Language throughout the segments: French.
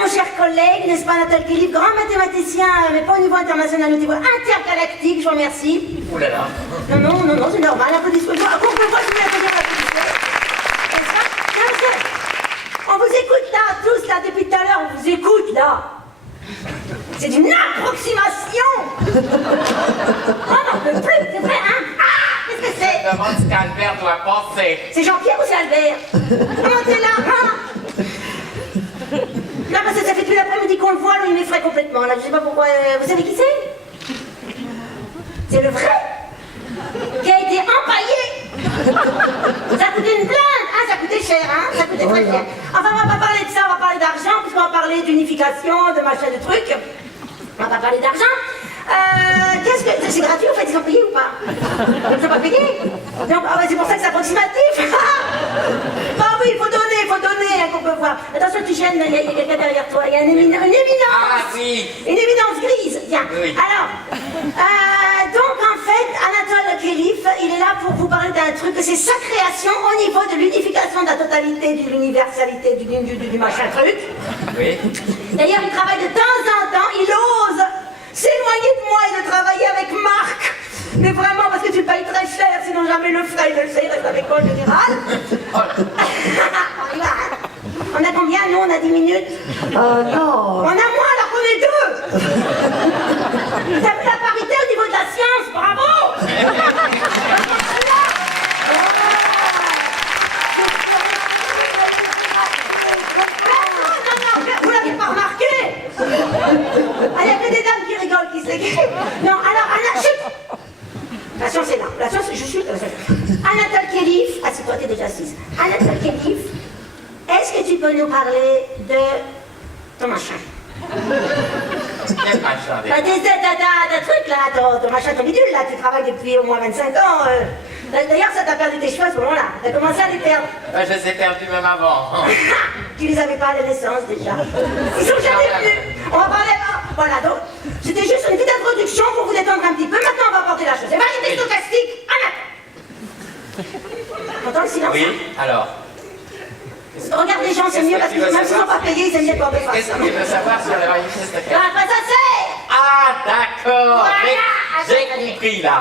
mon cher collègue, n'est-ce pas, Anatole Kelif, grand mathématicien, mais pas au niveau international, au niveau intergalactique, je vous remercie. Ouh là là. Non, c'est normal, applaudissez-moi. On peut voir, je vais applaudir l'applaudissement. N'est-ce pas? On vous écoute là, tous là, depuis tout à l'heure, on vous écoute là. C'est une approximation. On n'en peut plus, c'est vrai, hein? Ah, qu'est-ce que c'est? Je me demande ce qu'Albert doit penser. C'est Jean-Pierre ou c'est Albert? Comment t'es là, hein? Non, parce que ça fait tout l'après-midi qu'on le voit, là, il m'effraie complètement, là, je sais pas pourquoi... Vous savez qui c'est? C'est le vrai, qui a été empaillé. Ça coûtait une plainte, hein, ça coûtait cher, hein, ça coûtait très cher. Enfin, on va pas parler de ça, on va parler d'argent, puisqu'on va parler d'unification, de machin, de trucs. On va pas parler d'argent. Qu'est-ce que... C'est gratuit, en fait, ils ont payé ou pas? Ils n'ont pas payé? Donc, ah ouais, c'est pour ça que c'est approximatif. Ah oui, il faut donner, hein, qu'on peut voir. Attention, tu gênes, il y a quelqu'un derrière toi, il y a une éminence. Ah oui. Une éminence grise, tiens. Oui. Alors, donc en fait, Anatole Kelif, il est là pour vous parler d'un truc, c'est sa création au niveau de l'unification de la totalité, de l'universalité, du machin truc. Oui. D'ailleurs, il travaille de temps en temps, il ose s'éloigner de moi et de travailler avec Marc. Mais vraiment, parce que tu payes très cher, sinon jamais le ferait, il le sait, il reste avec moi en général. On a combien? Nous, on a 10 minutes. Non. On a moins alors qu'on est deux. T'as vu la parité au niveau de la science, bravo. Non, vous l'avez pas remarqué. Il y a que des dames qui rigolent, qui s'écrivent. Non, alors, Anna, chut. La science est là, la science, je suis... Anatole Kelif, ah c'est toi, t'es déjà assise. Anatole Kelif, est-ce que tu peux nous parler de ton machin? Quel machin? T'as truc là, ton machin, ton bidule là, tu travailles depuis au moins 25 ans. D'ailleurs, ça t'a perdu tes cheveux à ce moment-là. T'as commencé à les perdre. Je les ai perdus même avant. Tu les avais pas à la naissance déjà. Ils sont jamais venus. On va parler. Voilà, donc, c'était juste une petite introduction pour vous détendre un petit peu. Maintenant, on va porter la chose. C'est variété stochastique, Anatole. T'entends le silence? Oui, alors. Regarde les gens, c'est mieux parce que même s'ils sont pas payés, ils aiment bien qu'on me fasse. Qu'est-ce que tu veux savoir sur les variétés stochastiques? Ah, pas ça c'est. Ah, d'accord. Voilà. J'ai compris là.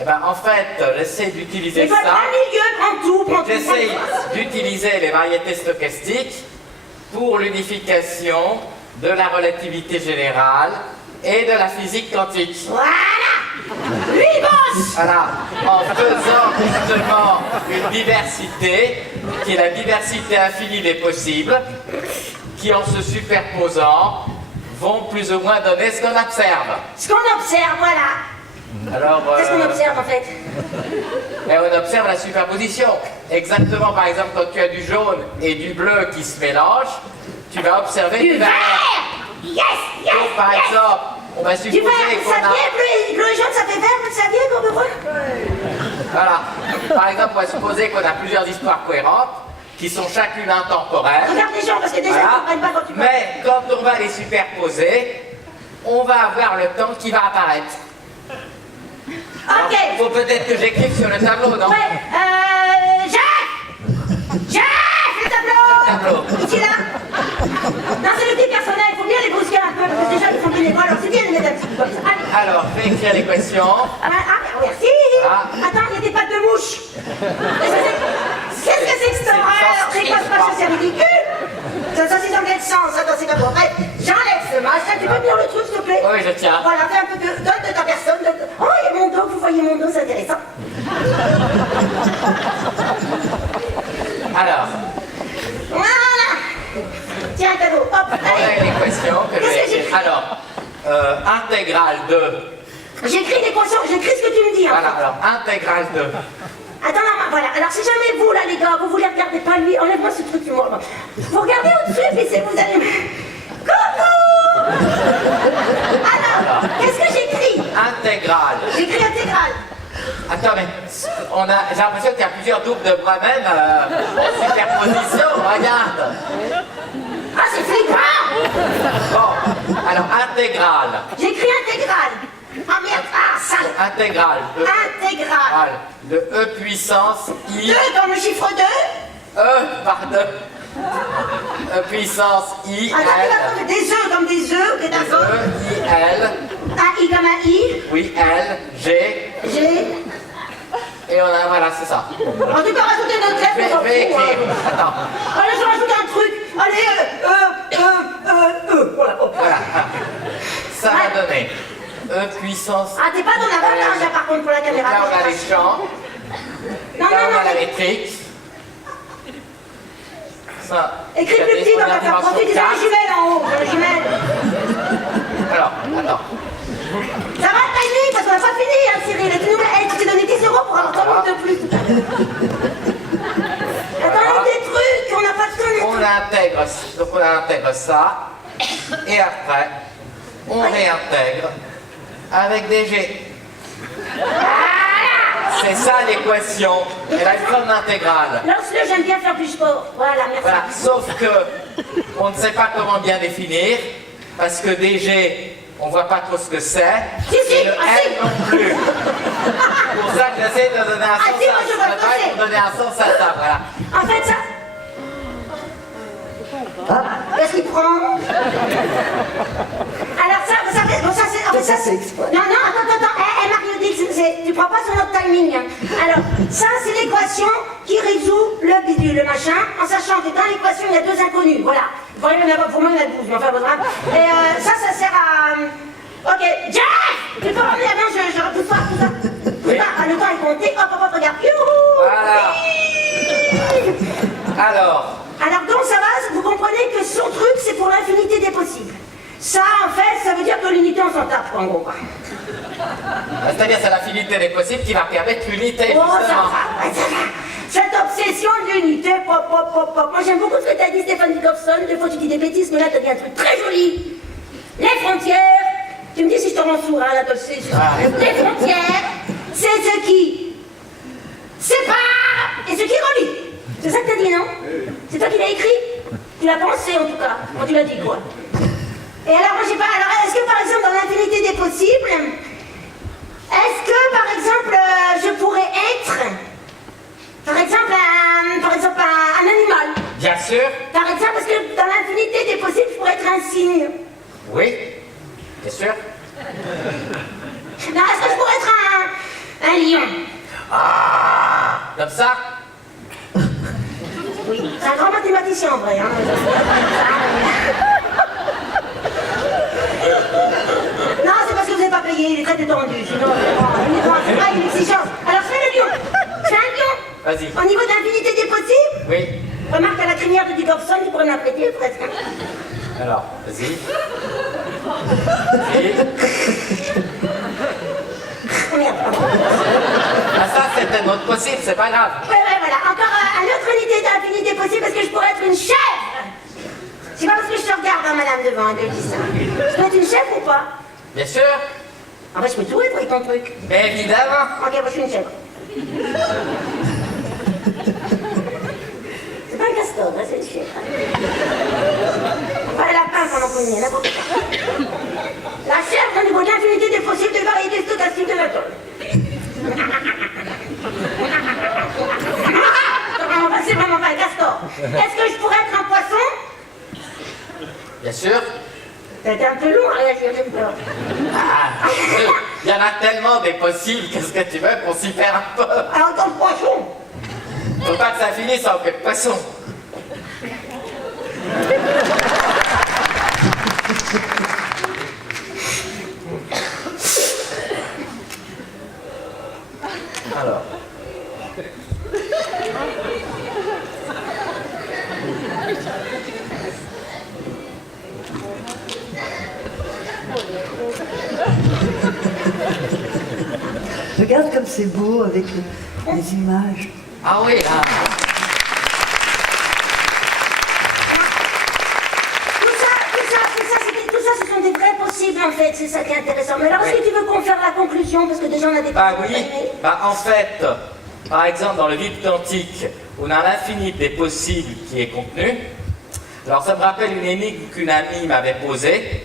Eh ben, en fait, j'essaie d'utiliser Il faut ça. être un milieu, prends tout. J'essaie d'utiliser les variétés stochastiques pour l'unification de la relativité générale et de la physique quantique. Voilà. Lui, il bosse. Voilà, en faisant justement une diversité qui est la diversité infinie des possibles, qui en se superposant vont plus ou moins donner ce qu'on observe. Ce qu'on observe, voilà. Alors, Qu'est-ce qu'on observe en fait? et on observe la superposition. Exactement, par exemple, quand tu as du jaune et du bleu qui se mélangent, tu vas observer Du vert. Yes, yes, Donc, par yes. exemple, on va Du supposer vert, vous qu'on a... saviez, bleu et jaune, ça fait vert, vous le saviez, pour me voir? Voilà. Par exemple, on va supposer qu'on a plusieurs histoires cohérentes qui sont chacune intemporelles. Regarde les gens, parce que déjà, ils ne comprennent pas quand tu parles. Mais quand on va les superposer, on va avoir le temps qui va apparaître. Ok. Il faut peut-être que j'écrive sur le tableau, non? Ouais, Jeff, le tableau. Ici, là. Non, c'est le petit personnel, il faut bien les brusquer un peu, parce que déjà, ils font bénévoles, alors c'est bien de les mettre un petit peu comme ça. Allez. Alors, je vais écrire l'équation. Ah, merci. Ah. Attends, il y a des pattes de mouche. Qu'est-ce que c'est que cette horreur? C'est quoi ce machin? C'est ridicule. Ça, c'est dans quel sens? Attends, c'est d'abord. Bref, j'enlève ce machin. Tu peux tenir le truc, s'il te plaît? Oui, je tiens. Voilà, fais un peu de... Donne de ta personne. Oh, il y a mon dos. Vous voyez mon dos, c'est intéressant. Alors, Voilà. Tiens, un cadeau. Hop, on a allez. une équation que je Qu'est-ce vais que j'ai écrire. Alors, intégrale de... J'écris l'équation, j'écris ce que tu me dis. Hein. Voilà, alors, intégrale de... Attends, non, voilà. Alors, si jamais vous, là, les gars, vous voulez regarder pas lui, enlève-moi ce truc, moi. Vous regardez au-dessus, puis c'est vous allez... Coucou. Alors, qu'est-ce que j'écris? Intégrale. J'écris intégrale. Attends, mais j'ai l'impression qu'il y a plusieurs doubles de moi-même en superposition, regarde. Ah, c'est flippant. Bon, alors intégrale. J'écris intégrale. Ah merde, ah, ça. Intégrale de Intégrale. de E puissance I. 2 comme le chiffre 2. E par 2. puissance I, Attends, L. des œufs comme des œufs, ok, d'accord. E, I, L. Un I comme un I. Oui, L, G. G. Et on a, voilà, c'est ça. En tout cas, rajoutez notre lettre, on s'en Je vais fout, hein. écrire. Attends. Allez, je rajoute un truc. Allez, voilà. hop. Voilà. Ça va donner E puissance. Ah, t'es pas dans l'avatage, là, par contre, pour la caméra. Là, on a les champs. Non, Là, on non, a la non. métrique. Ça. Écris ça plus petit, correspond on à va la faire dimension profiter. J'ai 4. la jumelle en haut, j'ai la jumelle. Alors, attends. Ça va le timing, parce qu'on n'a pas fini, hein, Cyril. Et tu t'es donné 10 euros pour avoir 3 minutes de plus. Attends, des trucs, on n'a pas de temps. On intègre ça. Et après, on réintègre avec des G. C'est ça l'équation. Et la forme intégrale. Lance-le, j'aime bien faire du sport. Voilà, merci. Voilà. Sauf que on ne sait pas comment bien définir, parce que DG, on voit pas trop ce que c'est. Si, si, et le ah, si. L non plus. C'est pour ça que j'essaie de donner un Ah, sens si, moi, je vois à le côté. pour donner un sens à ça. Voilà. En fait, ça. Qu'est-ce qu'il prend? Alors ça, vous savez, bon ça c'est... En fait, ça c'est... Non, non, attends, Marie-Odile, tu prends pas sur notre timing. Hein. Alors, ça c'est l'équation qui résout le bidule, le machin, en sachant que dans l'équation il y a deux inconnus, voilà. Pour moi il y en a 12, mais enfin, bon, bref. Et ça sert à... Ok, Jeff! Tu peux revenir, non, je repousse pas, tout ça. Oui. Ah, le temps est compté, hop, hop, hop, regarde. Youhou! Voilà. Alors, donc ça va, vous comprenez que son truc c'est pour l'infinité des possibles. Ça en fait, ça veut dire que l'unité on s'en tape en gros. c'est-à-dire c'est l'infinité des possibles qui va permettre l'unité, Oh ça justement. va, ouais, ça va. Cette obsession de l'unité, pop, pop, pop, pop. Moi j'aime beaucoup ce que t'as dit Stéphane Jacobson, des fois tu dis des bêtises, mais là t'as dit un truc très joli. Les frontières, tu me dis si je te rends sourd, hein, là t'as le sais. Les frontières, c'est ce qui sépare et ce qui relie. C'est ça que t'as dit, non? C'est toi qui l'as écrit? Tu l'as pensé en tout cas. Bon, tu l'as dit quoi? Et alors, moi j'ai pas. Alors, est-ce que par exemple, dans l'infinité des possibles, est-ce que par exemple, je pourrais être, par exemple, un animal? Bien sûr. Par exemple, parce que dans l'infinité des possibles, je pourrais être un cygne. Oui. Bien sûr. Non, est-ce que je pourrais être un lion? Comme ça. Oui. C'est un grand mathématicien en vrai. Hein. Non, c'est parce que vous n'avez pas payé, il est très détendu. Sinon, c'est pas une exigence. Alors, je fais le lion. Je fais un lion. Vas-y. Au niveau de l'infinité des possibles, Oui. remarque à la crinière de Jacobson, tu pourrais me la prêter presque. Alors, vas-y. Vas-y. Merde. Ah, ça, c'est un autre possible, c'est pas grave. Ouais, voilà. Encore une autre unité d'infinité possible parce que je pourrais être une chèvre. C'est pas parce que je te regarde, hein, madame, devant, hein, que je dis ça. Je peux être une chèvre ou pas? Bien sûr. Ah bah, je peux tout être avec ton truc. Mais évidemment. Ok, moi je suis une chèvre. C'est pas un castor, hein, c'est une chèvre. Pas un lapin pendant qu'on y est, n'importe quoi. La chèvre au niveau de l'infinité des possibles de variétés stochastiques de l'atome. C'est vraiment pas un castor. Est-ce que je pourrais être un poisson? Bien sûr. T'as été un peu lourd à réagir, j'ai peur. Ah, il y en a tellement des possibles, qu'est-ce que tu veux pour s'y faire un peu? Alors, en tant que poisson. Faut pas que ça finisse en queue de poisson. Alors. Regarde comme c'est beau avec les images. Ah oui, là. Tout ça, ce sont des vrais possibles en fait, c'est ça qui est intéressant. Mais alors, est-ce que tu veux qu'on fasse la conclusion? Parce que déjà on a des Bah questions oui, timées. bah en fait, par exemple dans le vide quantique, on a l'infini des possibles qui est contenu. Alors ça me rappelle une énigme qu'une amie m'avait posée.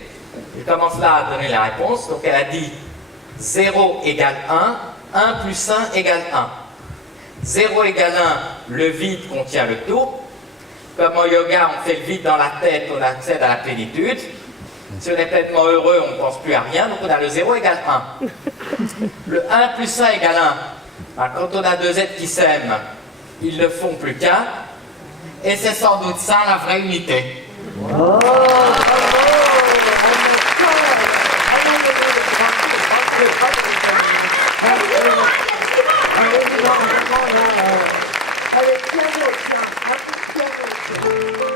Je commence là à donner la réponse. Donc elle a dit 0 égale 1, 1 plus 1 égale 1. 0 égale 1, le vide contient le tout. Comme au yoga, on fait le vide dans la tête, on accède à la plénitude. Si on est pleinement heureux, on ne pense plus à rien, donc on a le 0 égale 1. Le 1 plus 1 égale 1. Alors, quand on a deux êtres qui s'aiment, ils ne font plus qu'un. Et c'est sans doute ça la vraie unité. Oh, bravo.